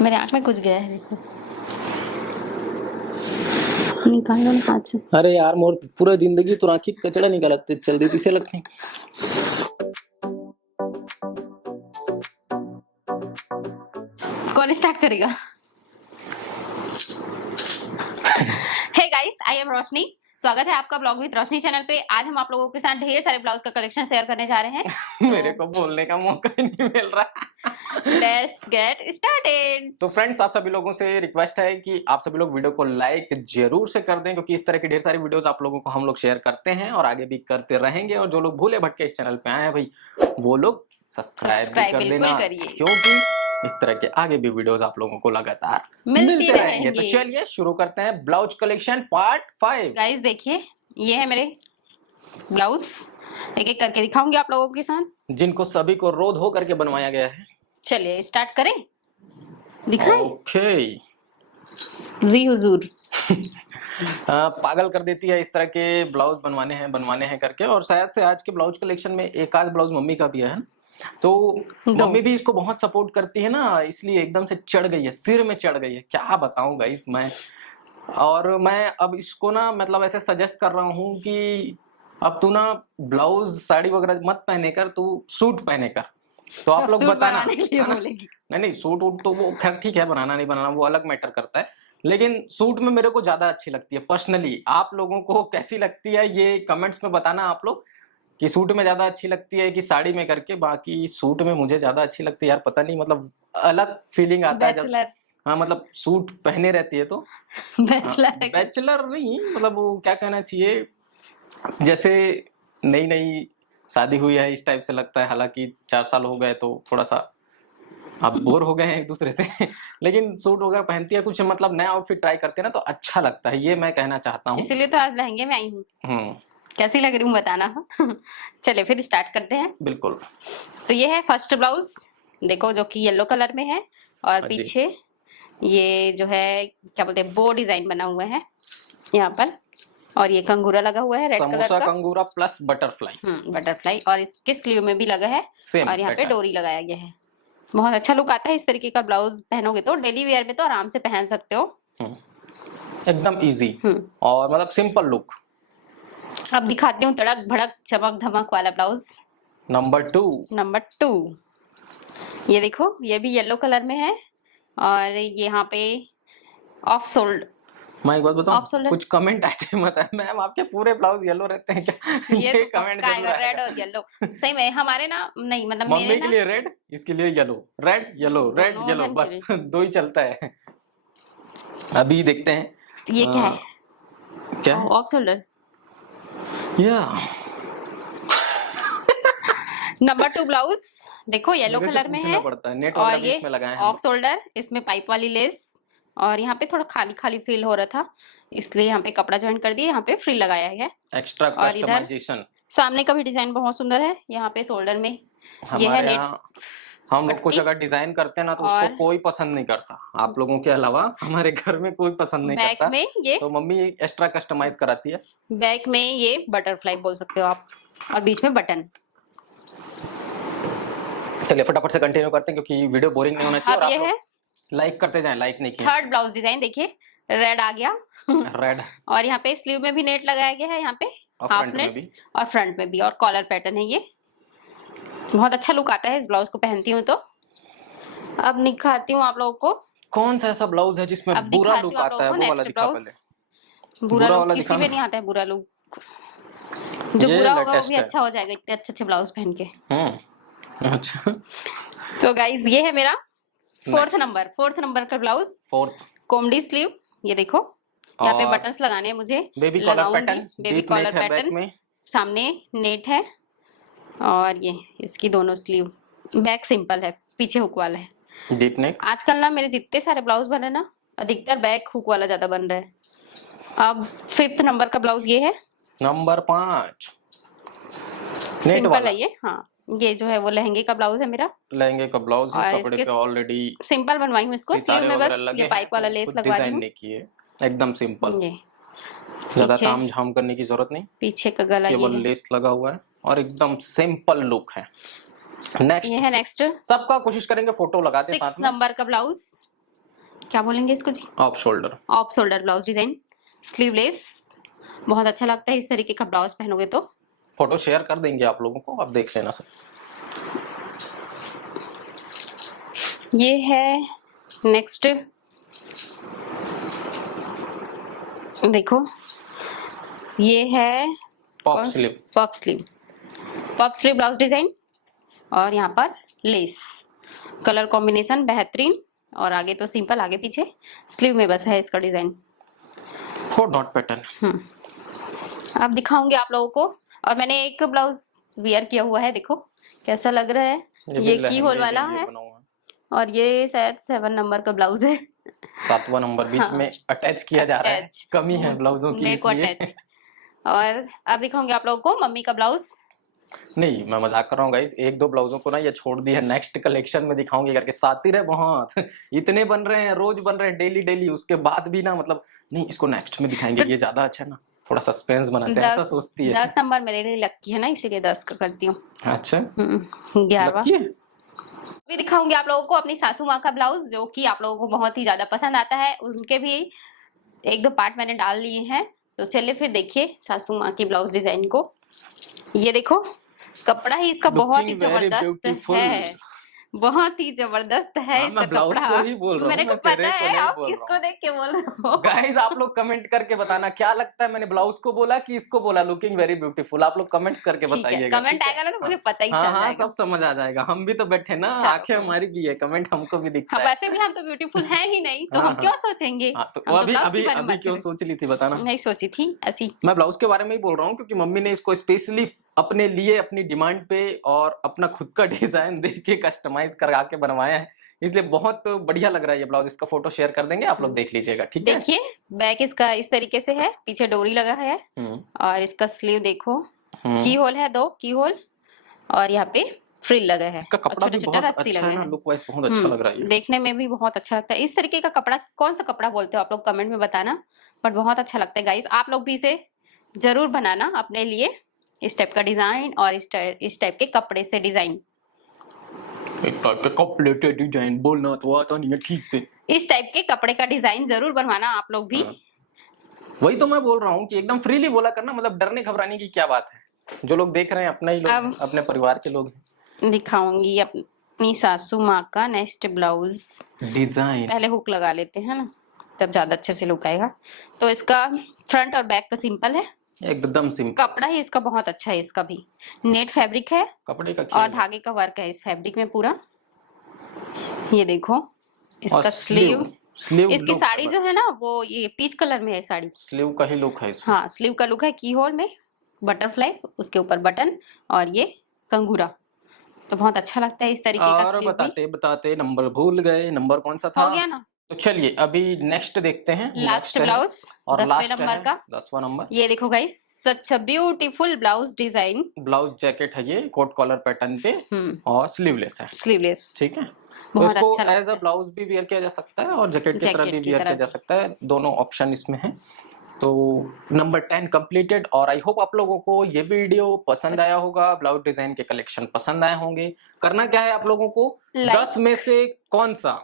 मेरे आँख में कुछ गया है, देखो। निकाल लो ना हाथ से। अरे यार मोर पूरा जिंदगी तो आँखी कचड़ा निकालते चल देती से लगती। कौन स्टार्ट करेगा? हे गाइस, आई एम रोशनी। स्वागत है आपका ब्लॉग विद रोशनी चैनल पे। आज हम आप लोगों के साथ ढेर सारे ब्लाउज का कलेक्शन शेयर करने जा रहे हैं। मेरे को बोलने का मौका ही नहीं मिल रहा। Let's get started. तो फ्रेंड्स, आप सभी लोगों से रिक्वेस्ट है कि आप सभी लोग वीडियो को लाइक जरूर से कर दें, क्योंकि इस तरह की ढेर सारी वीडियोस आप लोगों को हम लोग शेयर करते हैं और आगे भी करते रहेंगे। और जो लोग भूले भटके इस चैनल पे आए हैं भाई, वो लोग सब्सक्राइब भी कर बिल्कुल देना, करिए। क्योंकि इस तरह के आगे भी वीडियोस आप लोगों को लगातार मिलती मिलते रहेंगे। तो रहेंगी। चलिए शुरू करते हैं ब्लाउज कलेक्शन पार्ट 5। गाइस देखिए, ये है मेरे ब्लाउज। एक एक करके दिखाऊंगी आप लोगों के साथ, जिनको सभी को रोध हो करके बनवाया गया है। चलिए स्टार्ट करें। दिखाएं? ओके। जी हुजूर। पागल कर देती है इस तरह के ब्लाउज बनवाने हैं करके। और शायद से आज के ब्लाउज कलेक्शन में एक आध ब्लाउज मम्मी का भी है, तो मम्मी भी इसको बहुत सपोर्ट करती है ना, इसलिए एकदम से चढ़ गई है, सिर में चढ़ गई है। क्या बताऊं गाइस मैं। और मैं अब इसको ना मतलब ऐसे सजेस्ट कर रहा हूँ कि अब तू ना ब्लाउज साड़ी वगैरह मत पहने कर, तू सूट पहने कर। तो आप लोग सूट बताना, बनाने के लिए है ना? बोलेगी। नहीं सूट वूट तो वो खैर ठीक है, बनाना नहीं बनाना वो अलग मैटर करता है, लेकिन सूट में मेरे को ज्यादा अच्छी लगती है पर्सनली। आप लोगों को कैसी लगती है ये कमेंट्स में बताना आप लोग, कि सूट में ज्यादा अच्छी लगती है कि साड़ी में करके। बाकी सूट में मुझे ज्यादा अच्छी लगती है यार, पता नहीं मतलब अलग फीलिंग आता है जब, बैचलर। हाँ मतलब सूट पहने रहती है तो। बैचलर है। बैचलर नहीं, मतलब वो क्या कहना चाहिए, जैसे नई नई शादी हुई है इस टाइप से लगता है। हालांकि 4 साल हो गए तो थोड़ा सा अब बोर हो गए हैं एक दूसरे से। लेकिन सूट वगैरह पहनती है, कुछ मतलब नया आउटफिट ट्राई करते हैं ना, तो अच्छा लगता है, ये मैं कहना चाहता हूँ। इसीलिए तो आज लहंगे में आई हूँ। कैसी लग रही हूँ बताना। चलिए फिर स्टार्ट करते हैं। बिल्कुल। तो ये है फर्स्ट ब्लाउज, देखो, जो कि येलो कलर में है। और हाँ जी। पीछे ये जो है क्या बोलते हैं, बो डिजाइन बना हुआ है यहाँ पर। और ये कंगूरा लगा हुआ है रेड कलर समोसा का। कंगूरा प्लस बटरफ्लाई। बटरफ्लाई। और इसके स्लीव में भी लगा है। सेम और यहाँ पे पैटर्न। डोरी लगाया गया है। बहुत अच्छा लुक आता है। इस तरीके का ब्लाउज पहनोगे तो डेली वेयर में तो आराम से पहन सकते हो। एकदम इजी और मतलब सिंपल लुक। अब दिखाती हूँ तड़क भड़क चमक धमक वाला ब्लाउज नंबर 2। नंबर 2। ये देखो, ये भी येलो कलर में है। और यहाँ पे ऑफ शोल्डर। मैं एक बात बताऊं, ऑफ शोल्डर कुछ कमेंट ऐसे मत है, मैम आपके पूरे ब्लाउज येलो रहते हैं क्या? ये ये तो कमेंट पक्का जरूर आएगा, रेड आएगा। और येलो। सही में हमारे ना, नहीं मतलब मेरे मम्मी के ना लिए रेड, इसके लिए येलो, रेड येलो रेड दोनों येलो, जन के बस लिए। दो ही चलता है। अभी देखते हैं ये क्या है? क्या है ऑफ शोल्डर। या नंबर 2 ब्लाउज देखो, येलो मेरे से कलर में पूछना है। पड़ता है, नेट और वगैरह भी ये इसमें लगाए हैं ऑफ शोल्डर, इसमें पाइप वाली लेस। और यहाँ पे थोड़ा खाली खाली फील हो रहा था, इसलिए यहाँ पे कपड़ा ज्वाइन कर दिए, यहाँ पे फ्रिल लगाया है। एक्स्ट्रा और इधर कस्टमाइजेशन। सामने का भी डिजाइन बहुत सुंदर है। यहाँ पे शोल्डर में ये है हमारे नेट यहाँ हम लोग कुछ पट्टी। अगर डिजाइन करते हैं ना, तो उसको और कोई पसंद नहीं करता, आप लोगों के अलावा हमारे घर में कोई पसंद नहीं बैक करता, में ये तो मम्मी एक्स्ट्रा कस्टमाइज कराती है। बैक में ये बटरफ्लाई बोल सकते हो आप। और बीच में बटन। चलिए फटाफट से कंटिन्यू करते हैं, क्योंकि वीडियो बोरिंग नहीं होना चाहिए। अब और ये आप है लोग लाइक करते जाएं, लाइक नहीं किए। थर्ड ब्लाउज डिजाइन, देखिए रेड आ गया। रेड। और यहाँ पे स्लीव में भी नेट लगाया गया है, यहाँ पे और हाफ फ्रंट में नेट। भी। और फ्रंट में भी, और कॉलर पैटर्न है ये। बहुत अच्छा लुक आता है इस ब्लाउज को पहनती हूँ तो। अब दिखाती हूँ आप लोगों को। कौन सा ऐसा ब्लाउज है जिसमें अब बुरा दिखाती लुक हूँ आप आता है, लोगों को वो वाला नेक्स्ट दिखा ब्लाउज। पहले। बुरा लुक वाला किसी दिखाना। पे नहीं आता है, बुरा लुक। जो ये बुरा होगा वो भी लेटेस्ट है। अच्छा हो जाएगा इतने अच्छे अच्छे ब्लाउज पहन के। अच्छा। तो गाइज ये है मेरा फोर्थ नंबर का ब्लाउज। फोर्थ। कोमडी स्लीव, ये देखो, यहाँ पे और बटन्स लगाने हैं मुझे। Baby collar pattern, baby deep collar neck है बैक पैटर्न। में। सामने नेट है। और ये इसकी दोनों स्लीव। बैक सिंपल है, पीछे हुक वाला है। Deep neck. आजकल ना मेरे जितने सारे ब्लाउज बने ना, अधिकतर बैक हुक वाला ज्यादा बन रहा है। अब फिफ्थ नंबर का ब्लाउज ये है। नंबर 5 नेट सिंपल वाला। है ये। हाँ, ये जो है वो लहंगे का ब्लाउज है मेरा। लहंगे का ब्लाउज है, और कपड़े इसके पे ऑलरेडी सिंपल बनवाई हूँ इसको, स्लीव सितारे में वगैरह बस लगे ये हैं, पाइप वाला तो लेस कुछ लगवा रही डिजाइन हूँ। नहीं किए, एकदम सिंपल। ये ज्यादा पीछे ताम झाम करने की जरूरत नहीं, पीछे का गला ये केवल है। लेस लगा हुआ है और एकदम सिंपल लुक है। नेक्स्ट। ये है नेक्स्ट सबका कोशिश करेंगे फोटो लगा दे 6 साथ में। नंबर का ब्लाउज। क्या बोलेंगे इसको जी, off shoulder. Off shoulder blouse design, sleeveless. बहुत अच्छा लगता है इस तरीके का ब्लाउज पहनोगे तो। फोटो शेयर कर देंगे आप लोगों को, आप देख लेना सर। ये है नेक्स्ट, देखो ये है pop sleeve. Pop sleeve, pop sleeve blouse design, और यहाँ पर लेस, कलर कॉम्बिनेशन बेहतरीन, और आगे तो सिंपल, आगे पीछे स्लीव में बस है इसका डिजाइन। 4 dot pattern. अब दिखाऊंगी आप लोगों को। और मैंने एक ब्लाउज वियर किया हुआ है, देखो कैसा लग रहा है। ये की होल वाला है, और ये शायद 7 नंबर का ब्लाउज है। 7वां नंबर बीच हाँ, में अटैच किया जा रहा है, अटैच। कमी है ब्लाउजों की मेरे को इसलिए। अटैच। और अब दिखाऊंगी आप लोगों को मम्मी का ब्लाउज। नहीं, मैं मजाक कर रहा हूँ गाइस, 1-2 ब्लाउजों को ना ये छोड़ दी है, नेक्स्ट कलेक्शन में दिखाऊंगी करके। सातिर है बहुत इतने बन रहे हैं, रोज बन रहे हैं, डेली डेली, उसके बाद भी ना मतलब नहीं, इसको नेक्स्ट में दिखाएंगे, ये ज्यादा अच्छा है ना, थोड़ा सस्पेंस बनाते हैं, ऐसा सोचती है। 10 नंबर मेरे लिए लक्की है ना, इसीलिए 10 का करती हूँ। अच्छा, 11 लकी है। अभी दिखाऊंगी आप लोगों को अपनी सासू माँ का ब्लाउज, जो कि आप लोगों को बहुत ही ज्यादा पसंद आता है। उनके भी 1-2 पार्ट मैंने डाल लिए हैं, तो चलिए फिर देखिए सासू माँ की ब्लाउज डिजाइन को। ये देखो, कपड़ा ही इसका बहुत ही Looking very जबरदस्त beautiful। है, बहुत ही जबरदस्त है हाँ, इसका मैं ब्लाउज कपड़ा। को ही बोल रहा मेरे हूँ, को मैं तेरे पता को है नहीं आप बोल रहा किसको हूँ। देख के बोल रहे हो। गाइस आप लोग कमेंट करके बताना क्या लगता है, मैंने ब्लाउज को बोला कि इसको बोला। लुकिंग वेरी ब्यूटीफुल, आप लोग कमेंट्स करके ठीक है, बताइएगा। कमेंट आएगा ना तो मुझे पता ही हाँ चल हाँ, जाएगा। सब समझ आ जाएगा, हम भी तो बैठे ना, चलो, आंखें हमारी भी है, कमेंट हमको भी दिखता हाँ, है। वैसे भी हम तो ब्यूटीफुल हैं ही नहीं, तो हाँ, हम हाँ। क्यों सोचेंगे। हाँ, तो हम तो अभी ब्लाउज अभी के बारे में अभी बात क्यों करें। सोच ली थी बताना। नहीं सोची थी ऐसी। मैं ब्लाउज के बारे में ही बोल रहा हूँ, क्योंकि मम्मी ने इसको स्पेशली अपने लिए, अपनी डिमांड पे और अपना खुद का डिजाइन देख के कस्टमाइज करा के बनवाया है, इसलिए बहुत बढ़िया लग रहा है ये ब्लाउज। इसका फोटो शेयर कर देंगे, आप लोग देख लीजिएगा, ठीक है। देखिए बैक इसका इस तरीके से है, पीछे डोरी लगा है, और इसका स्लीव देखो, की होल है, 2 की होल, और यहाँ पे फ्रिल लगा है, इसका कपड़ा भी बहुत रस्सी अच्छा लगे है ना, हैं। लुक वाइज बहुत अच्छा लग रहा है ये। देखने में भी बहुत अच्छा लगता है। इस तरीके का कपड़ा कौन सा कपड़ा बोलते हो आप लोग, कमेंट में बताना, बट बहुत अच्छा लगता है गाइस। आप लोग भी इसे जरूर बनाना अपने लिए, इस टाइप का डिजाइन और इस टाइप के कपड़े से डिजाइन। एक टाइप का कॉम्प्लेटेड डिजाइन, बोलना तो आता नहीं है ठीक से। इस टाइप के कपड़े का डिजाइन जरूर बनवाना आप लोग भी। वही तो मैं बोल रहा हूँ कि एकदम फ्रीली बोला करना, मतलब डरने घबराने की क्या बात है। जो लोग देख रहे हैं अपना ही लोग हैं, अपने परिवार के लोग हैं। दिखाऊंगी अपनी सासू माँ का नेक्स्ट ब्लाउज डिजाइन। पहले हुक लगा लेते हैं ना, तब ज्यादा अच्छे से लुक आएगा। तो इसका फ्रंट और बैक का सिंपल है, एकदम सिंपल। कपड़ा ही इसका बहुत अच्छा है, इसका भी नेट फैब्रिक है, कपड़े का और धागे का वर्क है इस फैब्रिक में पूरा। ये देखो इसका स्लीव, इसकी साड़ी जो है ना वो ये पीच कलर में है साड़ी, स्लीव का ही लुक है इसमें। हाँ स्लीव का लुक है, की होल में बटरफ्लाई, उसके ऊपर बटन, और ये कंगूरा, तो बहुत अच्छा लगता है इस तरीके का और स्लीव बताते बताते नंबर भूल गए, नंबर कौन सा था? हो गया ना। तो चलिए अभी नेक्स्ट देखते हैं, लास्ट ब्लाउज, और 10वें लास्ट नंबर का, 10वां नंबर। ये देखो guys, such a beautiful blouse design. Blouse jacket है ये, कोट कॉलर पैटर्न पे, और स्लीवलेस है, स्लीवलेस, ठीक है। तो बहुत इसको अच्छा एज अ ब्लाउज भी वियर किया जा सकता है, और जैकेट की तरह भी वियर किया जा सकता है, दोनों ऑप्शन इसमें है। तो नंबर 10 कंप्लीटेड, और आई होप आप लोगों को ये वीडियो पसंद आया होगा, ब्लाउज डिजाइन के कलेक्शन पसंद आए होंगे। करना क्या है आप लोगों को, 10 में से कौन सा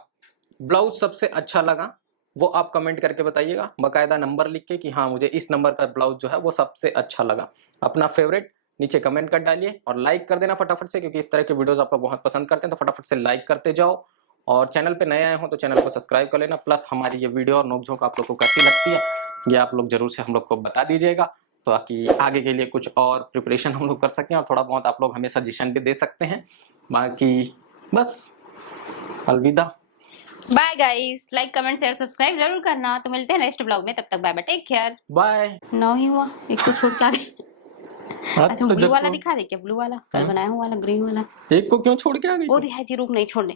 ब्लाउज सबसे अच्छा लगा वो आप कमेंट करके बताइएगा, बकायदा नंबर लिख के कि हाँ मुझे इस नंबर का ब्लाउज जो है वो सबसे अच्छा लगा। अपना फेवरेट नीचे कमेंट कर डालिए, और लाइक कर देना फटाफट से, क्योंकि इस तरह के वीडियोस आप लोग बहुत पसंद करते हैं, तो फटाफट से लाइक करते जाओ। और चैनल पे नए आए हो तो चैनल को सब्सक्राइब कर लेना। प्लस हमारी ये वीडियो और नोकझोंक आप लोग को कैसी लगती है ये आप लोग जरूर से हम लोग को बता दीजिएगा, ताकि आगे के लिए कुछ और प्रिपरेशन हम लोग कर सकें, और थोड़ा बहुत आप लोग हमें सजेशन भी दे सकते हैं। बाकी बस अलविदा, bye guys, like comment share subscribe जरूर करना। तो मिलते हैं नेक्स्ट ब्लॉग में, तब तक bye bye, take care, bye. 9 ही हुआ, एक को छोड़ के आ गए। अच्छा ब्लू वाला दिखा दे क्या, ब्लू वाला कल बनाया हुआ वाला, ग्रीन वाला एक को क्यों छोड़ के आ गई? वो दिखाई जी, रुक नहीं छोड़ने।